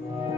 Thank you.